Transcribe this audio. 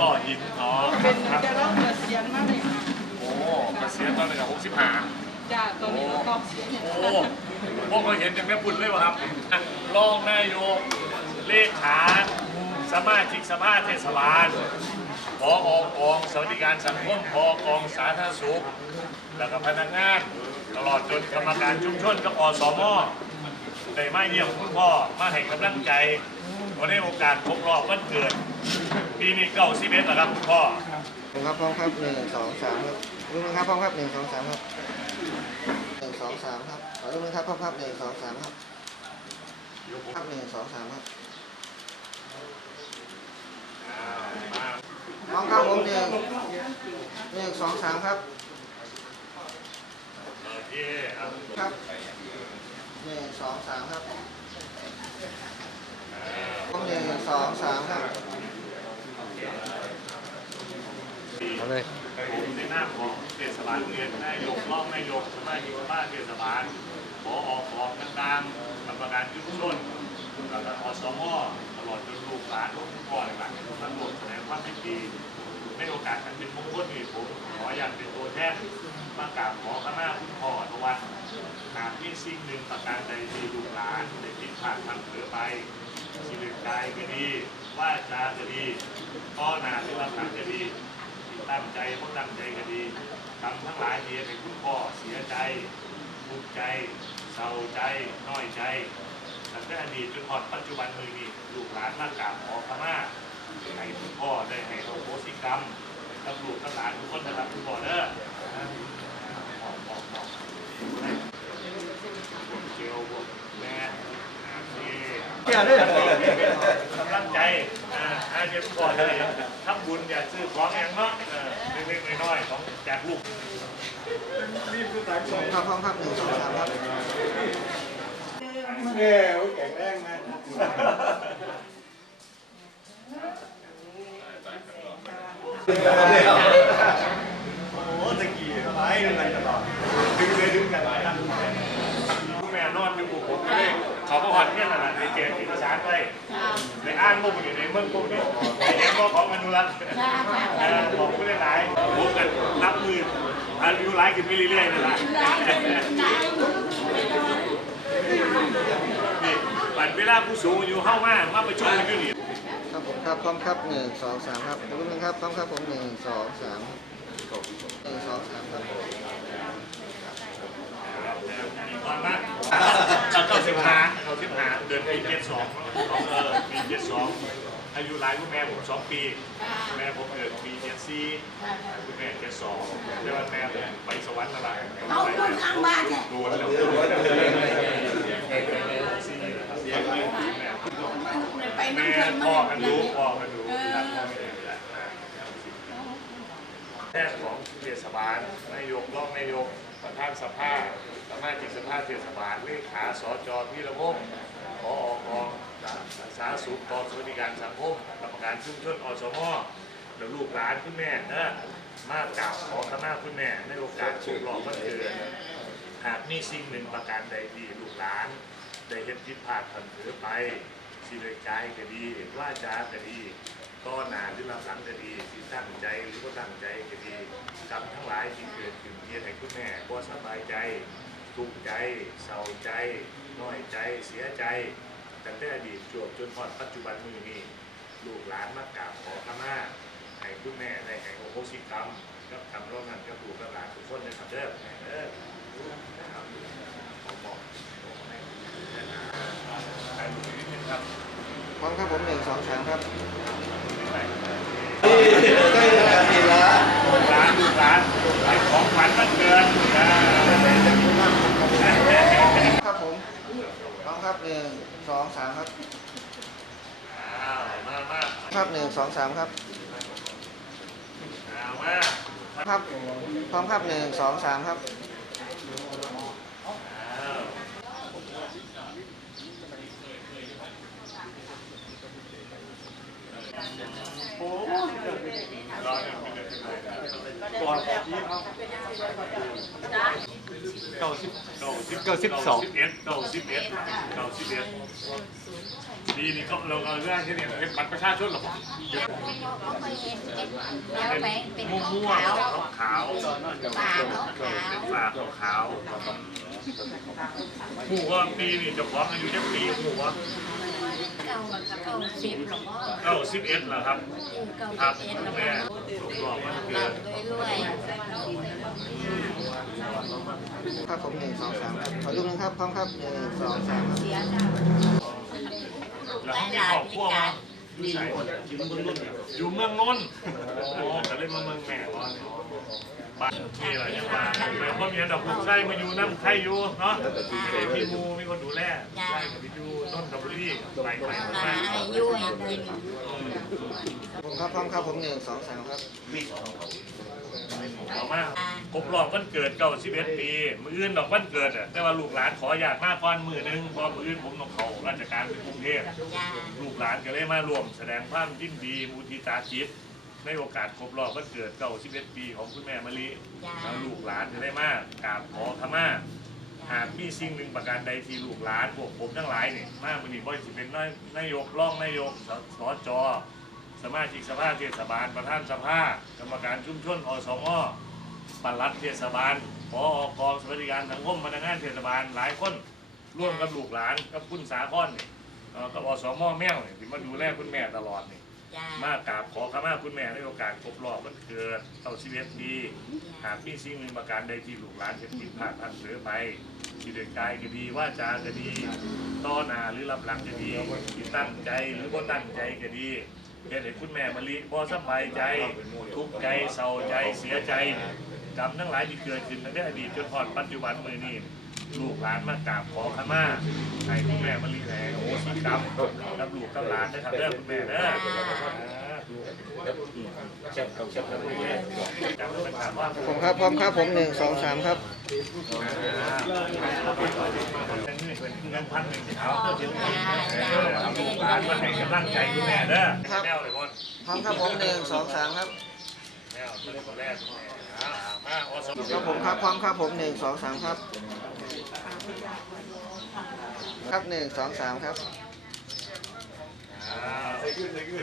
ต่อหินอ๋อคเป็รับนครับจะร้องเกษียณมากเลยค่ะโอ้เกษียณตอนไหนกับหกสิบห้าจ้าตอนนี้เราก็เสียเห็นโอ้พวกเราเห็นอย่างแม่บุญเลยวะครับอะรองนายกเลขาสมาชิกสภาเทศบาลพออกองสวัสดิการสังคมพอกองสาธารณสุข แล้วก็พนักงาน ตลอดจนกรรมการชุมชนกับอสมได้มาเยี่ยมคุณพ่อมาให้กำลังใจ วันนี้โอกาสครบรอบวันเกิดปีนี้เก้าสิบเอ็ดแล้วครับคุณพ่อครับพร้อมครับหนึ่งสองสามครับรูปนึงครับพร้อมครับหนึ่งสองสามครับหนึ่งสองสามครับขอรูปนึงครับพร้อมครับหนึ่งสองสามครับครับหนึ่งสองสามครับพร้อมครับผมหนึ่งหนึ่งสองสามครับโอเคครับครับหนึ่งสองสามครับผมหนึ่ง สองสามครับเอาเลยผมในหน้าของเทศบาลเรียนนายกรองนายกสมาชิกสภาเทศบาลพอออกของต่างๆกรรมการชุมชนแล้วก็อสมตลอดจนลูกหลานลูกพ่อหลังๆทั้งหมดแสดงความยินดีในโอกาสอันเป็นมงคลนี้ผมขออยากเป็นตัวแทนมากราบขอขมาคุณพ่อทวัฒน์หากมีสิ่งหนึ่งประการใดที่ลูกหลานได้ผิดพลาดทำเผลอไป ชีวิตกายก็ดีว่าจาก็ดีก็หนาที่เราทำก็ดีตั้งใจพวกตั้งใจก็ดีทำทั้งหลายที่ให้คุณพ่อเสียใจทุกข์ใจเศร้าใจน้อยใจตั้งแต่อดีตจนถึงปัจจุบันมือนี้ลูกหลานมากราบขอขมาให้คุณพ่อได้ให้อโหสิกรรมกับลูกกับหลานทุกคนนะครับคุณพ่อเด้อบอกบอกบอกเจียวบอกแม่อ่าที่ ที่ยเด้กำลังใจอ่าอาเจ็บก่อนเลยทำบุญอย่าซื้อของอย่างเนาะเออเล็กๆน้อยๆของแจกลูกรีบซื้อสายสองครับห้องครับหนึ่งสองสามครับเอ้แข็งแรงนะโอ้ตะกี้ไปล่กันตลอด เขาก็หอดเนี่ยนั่นแหละในเจนที่ประสานไปในอ่านมุกอยู่ในเมืองมุกนี่ในเรื่องของอนุรักษ์เออบอกผู้ได้หลายมุกกันนับมืออายุหลายขึ้นไปเรื่อยๆนั่นแหละนี่ปันเวลาผู้สูงอายุเข้ามามาประชุมกันอยู่นี่ครับผมครับพร้อมครับหนึ่งสองสามครับรูปนึงครับพร้อมครับผมหนึ่งสองสามหนึ่งสองสามครับ ก่อนมาเก้าสิบห้าเก้าสิบห้า เดินปีเจ็ดสองเออปีเจ็ดสองอายุหลายคุณแม่ผมสองปี แม่ผมเกิดปีเจ็ดสี่คุณแม่เจ็ดสองเรียกว่าแม่ผมไปสวรรค์อะไรเอาคนข้างบ้านเนี่ยดูแล้วไปแม่นั่งเพิ่นพ่อมากันเนี่รู้ยพ่อกันรู้รักพ่อแม่แพทย์ของเทศบาลนายกรองนายกประธานสภาสมาชิกสภาเทศบาลเลขาสจพี่ละพงศ์ พออกองสาธารณสุขกองสวัสดิการสังคมกรรมการชุมชนอสมแล้วลูกหลานคุณแม่เนอะมากกราบขอขมาคุณแม่ในโอกาสครบรอบวันเกิดหากมีสิ่งหนึ่งประการใดที่ลูกหลาน ได้เห็นผิดพลาดผันเผือไปสิเลยกายก็ดีว่าจาก็ดีต้อหนาหรือลำหลังก็ดีสิตั้งใจหรือก็ตั้งใจก็ดีกรรมทั้งหลายที่เกิดขึ้นเทียนให้คุณแม่บ่สบายใจทุกข์ใจเศร้าใจ น้อยใจเสียใจตั้งแต่อดีตจวบจนพอดปัจจุบันมือนี้ลูกหลานมากราบขอขมาให้คุณแม่ได้ให้โอโหสิกรรมกับคำร้องนั้นกับลูกกับหลานทุกคนนะครับเด้อเด้อนะครับขอบอกครับพร้อมครับผมหนึ่งสองสามครับลูกหลานลูกหลานไอ้ของขวัญมันเกินอ่า ครับผมพร้อมครับหนึ่งสองสามครับ อ้าวมามาครับหนึ่งสองสามครับ อ้าวมาครับพร้อมครับหนึ่งสองสามครับ อ้าวโอ้รอเนี่ยเป็นเดือนสิบเลยก่อน เก้าสิบเก้าสิบเก้าสิบสองสิบเอ็ดเก้าสิบเอ็ดเก้าสิบเอ็ดดีนี่ก็เราเราเรื่องที่เนี่ยเป็นบัตรประชาชนหรอเขาเคยเห็นแล้วไปเป็นม่วงม่วงขาวขาวปากเขาขาวเป็นฝาขาวขาวหูว่าปีนี่เจะของอายุจะปีหูว่า เก่าเก่าสิบหรอพ่อเก้าสิบเอ็ดเหรอครับเก่าครับสิบเอ็ดหรอแม่หลอกมันเกิเราดรวยครับผมหนึ่งสองสามครับขอรูปหนึงครับพร้อมครับหนึ่งสองสามครับเสียแล้วเขามี ครอบครัวมาอยู่ไหนอยู่เมืองนนท์โอ้ก็เลยมาเมืองแม่ว่าบ้านนี่แหละยังมาแม่ก็มีอันดับลูกไส้มาอยู่น้ำไข่อยู่เนาะมีมูมีคนดูแลไส้กับพี่ยูต้นกับบุรีไปไปหามาอายุให้กินผมครับพร้อมครับผมหนึ่งสองสามครับเอามาครบรอบวันเกิดเก้าสิบเอ็ดปี มืออื่นดอกวันเกิดอะแต่ว่าลูกหลานขออยากมากก่อนมือหนึงเพอมืออื่นผมต้องเขาราชการเป็นกรุงเทพจ้าลูกหลานก็เลยมารวมแสดงความยินดีมูทิตาจิต ในโอกาสครบรอบวันเกิดเก้าสิบเอ็ดปีของคุณแม่มะลิจ้าแล้วลูกหลานจะได้มากกราบขอขมา หากมีสิ่งหนึ่งประการใดที่ลูกหลานพวกผมทั้งหลายเนี่ยมากมันนี่บ่อยสิเป็นนายนายกรองนายกสสจสมาชิกสภาเทศบาลประธานสภากรรมการชุมชนอสมปลัดเทศบาลพอกองสวัสดิการสังคมพนักงานเทศบาลหลายคนร่วมกับลูกหลานกับคุณสาคอนนี่เอ่อ กับอสมแมวนี่ที่มาดูแลคุณแม่ตลอดนี่จ้ามากราบขอขมาคุณแม่ในโอกาสครบรอบวันเกิดเต่าชีวิตปีหากมีสิ่งหนึ่งประการใดที่ลูกหลานเห็นผิดพลาดพลังเผลอไปที่เดินกายก็ดีว่าจาก็ดีต้อหนาหรือรับหลังก็ดีที่ตั้งใจหรือบ่ตั้งใจก็ดีเห็นให้คุณแม่มะลิบ่สบายใจ ทุกข์ใจเศร้าใจเสียใจกรรมทั้งหลายที่เกิดขึ้นตั้งแต่อดีตจนถึงปัจจุบันมือนี้ ลูกหลานมากราบขอขมาให้คุณแม่มะลิแหงโอ้สิกรรมกับลูกกับหลานได้ทำเด้องคุณแม่เด้อผมครับพร้อมครับผมหนึ่งสองสามครับเงินพันหนึ่งเขาลูกหลานมาให้กำลังใจคุณแม่เด้อแมวเลยพ่นพร้อมครับผมหนึ่งสองสามครับ ครับผมครับพร้อมครับผมหนึ่งสองสามครับ ครับหนึ่งสองสามครับใส่ขึ้นใส่ขึ้น